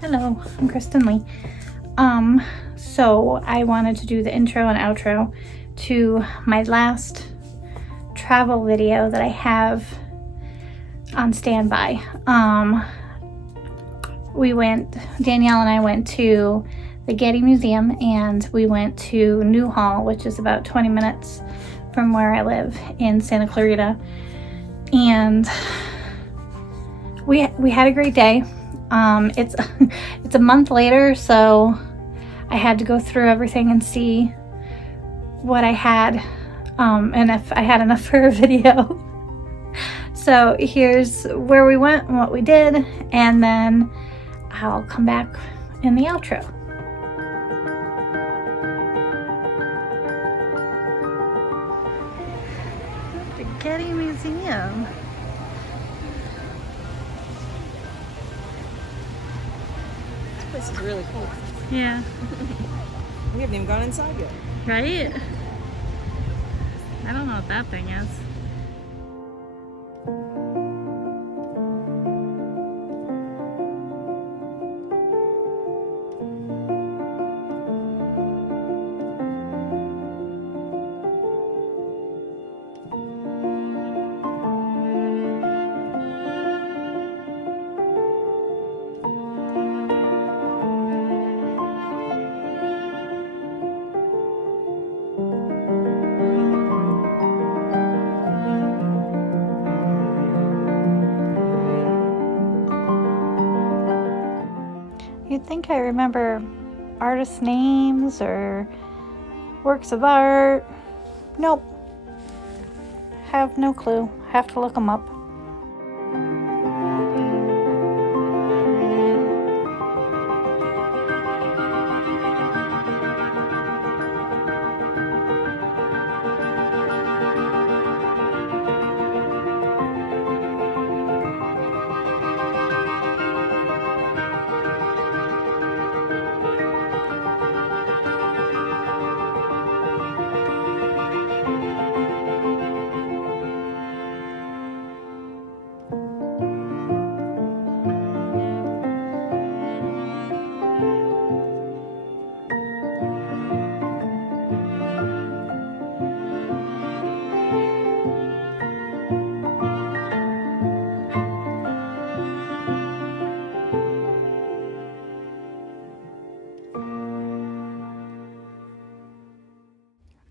Hello, I'm Kristen Lee. So I wanted to do the intro and outro to my last travel video that I have on standby. Danielle and I went to the Getty Museum, and we went to Newhall, which is about 20 minutes from where I live in Santa Clarita. And we had a great day. It's a month later, so I had to go through everything and see what I had, and if I had enough for a video. So here's where we went and what we did, and then I'll come back in the outro. The Getty Museum. This is really cool. Yeah. We haven't even gone inside yet. Right? I don't know what that thing is. You'd think I remember artists' names or works of art. Nope. Have no clue. Have to look them up.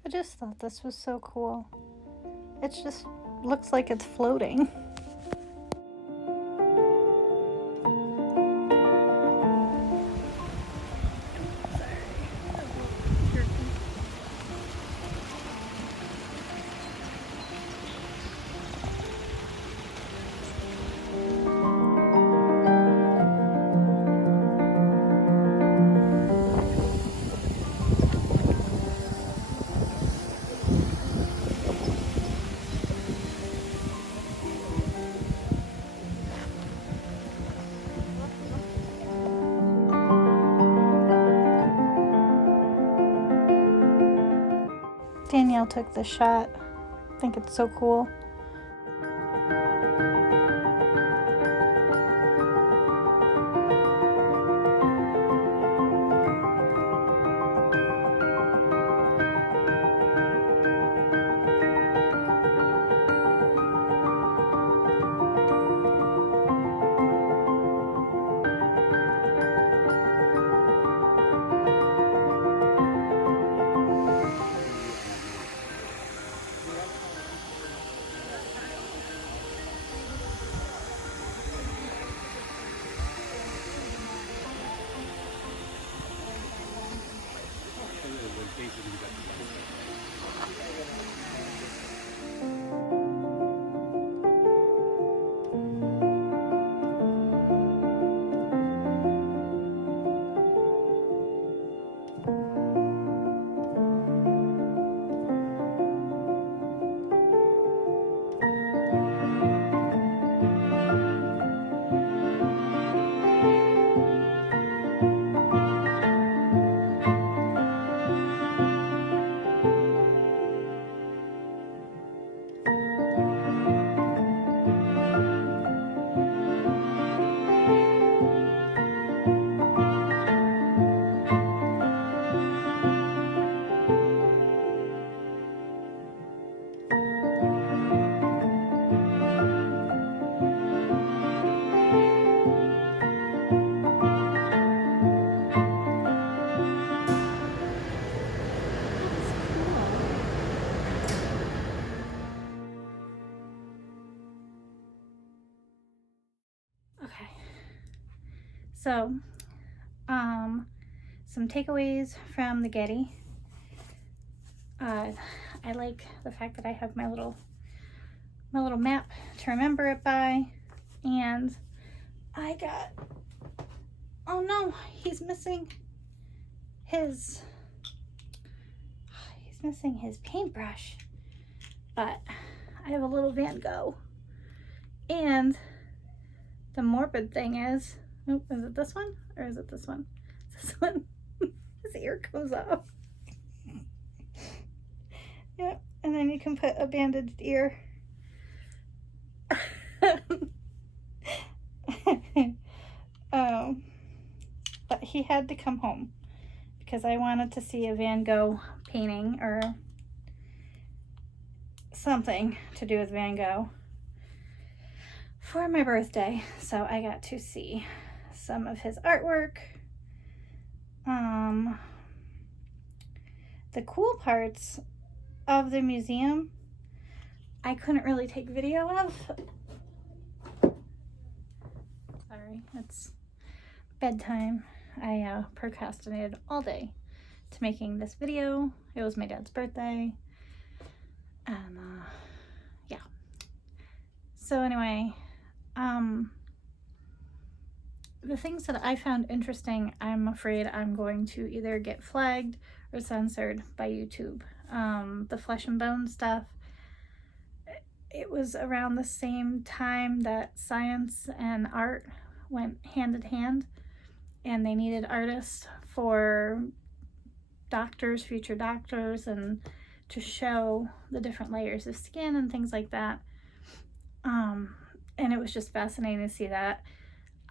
I just thought this was so cool. It just looks like it's floating. Danielle took the shot. I think it's so cool. So, some takeaways from the Getty. I like the fact that I have my little map to remember it by, and I got, oh no, he's missing his paintbrush, but I have a little Van Gogh. And the morbid thing is it this one or is it this one? This one. His ear comes off. Yeah, and then you can put a bandaged ear. But he had to come home because I wanted to see a Van Gogh painting or something to do with Van Gogh for my birthday. So I got to see some of his artwork. The cool parts of the museum I couldn't really take video of. Sorry, it's bedtime. I procrastinated all day to making this video. It was my dad's birthday, and yeah. So anyway, the things that I found interesting, I'm afraid I'm going to either get flagged or censored by YouTube. The flesh and bone stuff, it was around the same time that science and art went hand in hand, and they needed artists for doctors, future doctors, and to show the different layers of skin and things like that. And it was just fascinating to see that.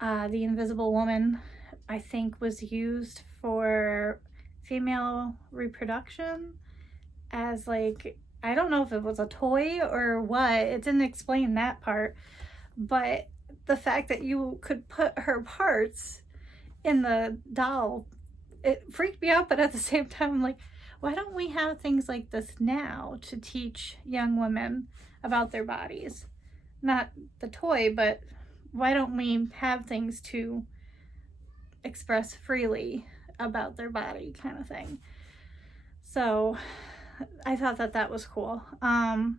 The Invisible Woman, I think, was used for female reproduction as, like, I don't know if it was a toy or what. It didn't explain that part, but the fact that you could put her parts in the doll, it freaked me out. But at the same time, I'm like, why don't we have things like this now to teach young women about their bodies? Not the toy, but why don't we have things to express freely about their body, kind of thing. So I thought that that was cool. And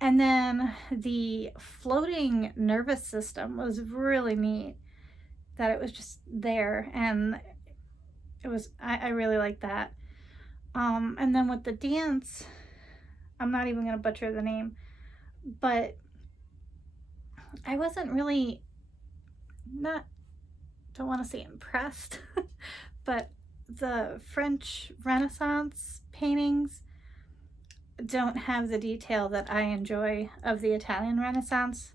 then the floating nervous system was really neat, that it was just there, and it was, I really liked that. And then with the dance, I'm not even going to butcher the name, but I wasn't really, don't want to say impressed, but the French Renaissance paintings don't have the detail that I enjoy of the Italian Renaissance.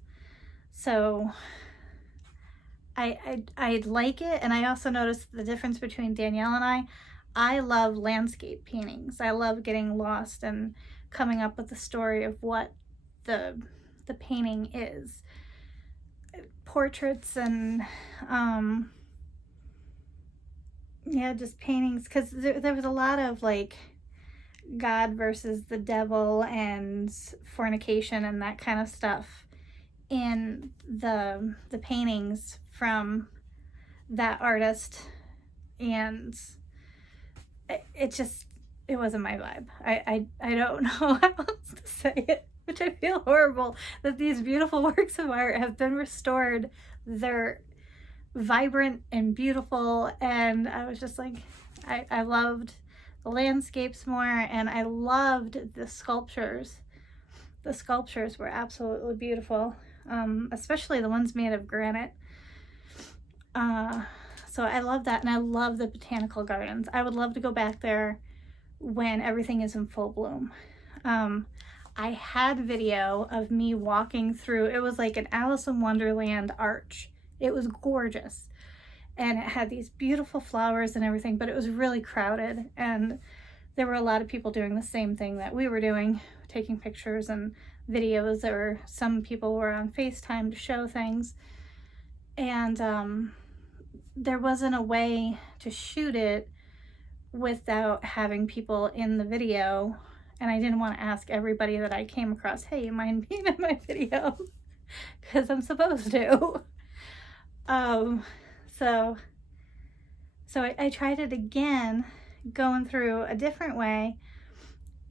So I like it, and I also noticed the difference between Danielle and I. I love landscape paintings. I love getting lost and coming up with the story of what the painting is. Portraits and yeah, just paintings, because there was a lot of like God versus the devil and fornication and that kind of stuff in the paintings from that artist, and it wasn't my vibe. I don't know how else to say it, which I feel horrible that these beautiful works of art have been restored. They're vibrant and beautiful, and I was just like, I loved the landscapes more, and I loved the sculptures. The sculptures were absolutely beautiful, especially the ones made of granite. So I love that, and I love the botanical gardens. I would love to go back there when everything is in full bloom. I had video of me walking through, it was like an Alice in Wonderland arch. It was gorgeous, and it had these beautiful flowers and everything, but it was really crowded, and there were a lot of people doing the same thing that we were doing, taking pictures and videos, or some people were on FaceTime to show things, and there wasn't a way to shoot it without having people in the video, and I didn't want to ask everybody that I came across, hey, you mind being in my video? Because I'm supposed to. So So I tried it again, going through a different way,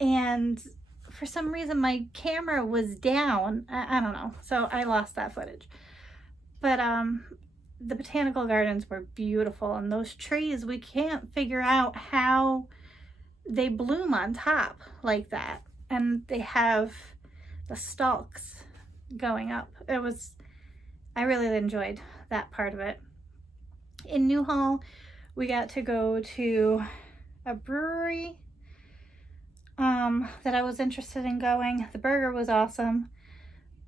and for some reason my camera was down. I don't know, so I lost that footage. But the botanical gardens were beautiful, and those trees, we can't figure out how they bloom on top like that, and they have the stalks going up. I really enjoyed that part of it. In Newhall, we got to go to a brewery that I was interested in going. The burger was awesome.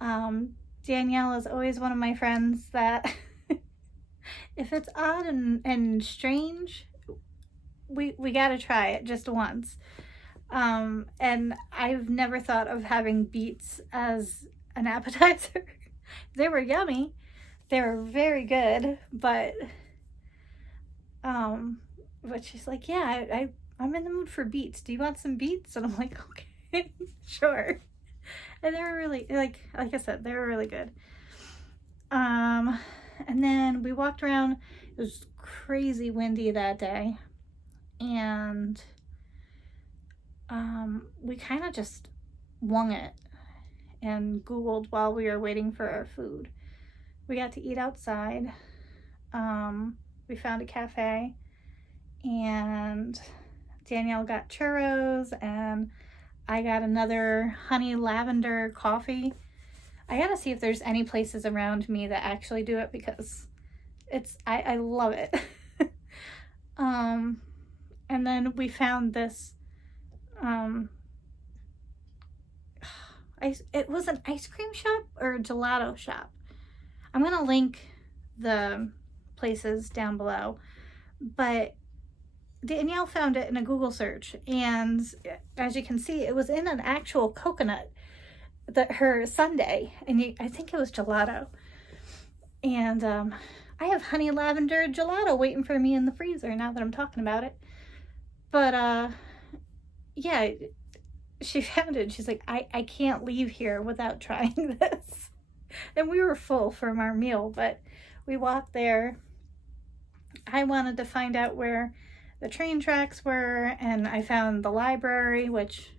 Danielle is always one of my friends that if it's odd and strange, we gotta try it just once. And I've never thought of having beets as an appetizer. They were yummy. They were very good, but she's like, yeah, I'm in the mood for beets. Do you want some beets? And I'm like, okay, sure. And they were really, like I said, they were really good. And then we walked around. It was crazy windy that day. And we kind of just wung it and Googled while we were waiting for our food. We got to eat outside. We found a cafe, and Danielle got churros, and I got another honey lavender coffee. I gotta see if there's any places around me that actually do it, because I love it. And then we found this it was an ice cream shop or a gelato shop. I'm gonna link the places down below, but Danielle found it in a Google search, and as you can see, it was in an actual coconut, her sundae, and I think it was gelato. And I have honey lavender gelato waiting for me in the freezer now that I'm talking about it. But yeah, she found it. She's like, I can't leave here without trying this. And we were full from our meal, but we walked there. I wanted to find out where the train tracks were, and I found the library, which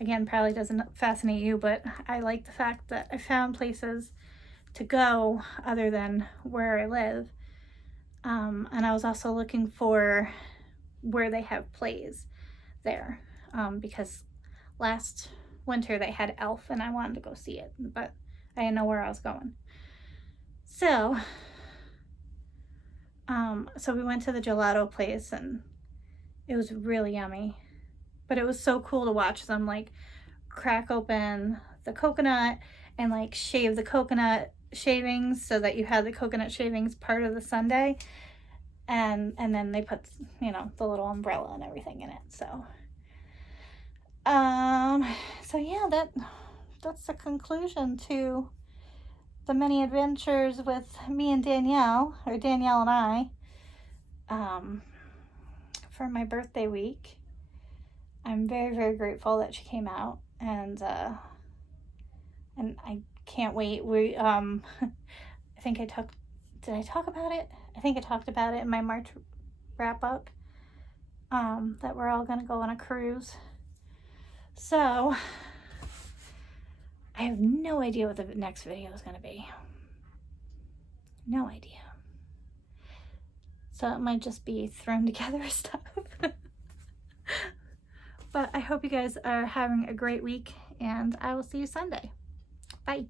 again probably doesn't fascinate you, but I like the fact that I found places to go other than where I live. And I was also looking for where they have plays there, because last winter they had Elf, and I wanted to go see it, but I didn't know where I was going. So we went to the gelato place, and it was really yummy. But it was so cool to watch them like crack open the coconut and like shave the coconut shavings so that you had the coconut shavings part of the sundae, and then they put, the little umbrella and everything in it. So yeah, that's the conclusion to the many adventures with me and Danielle, or Danielle and I, for my birthday week. I'm very, very grateful that she came out, and I can't wait. Did I talk about it? I think I talked about it in my March wrap up, that we're all gonna go on a cruise. So I have no idea what the next video is gonna be. No idea. So it might just be thrown together stuff. But I hope you guys are having a great week, and I will see you Sunday. Bye.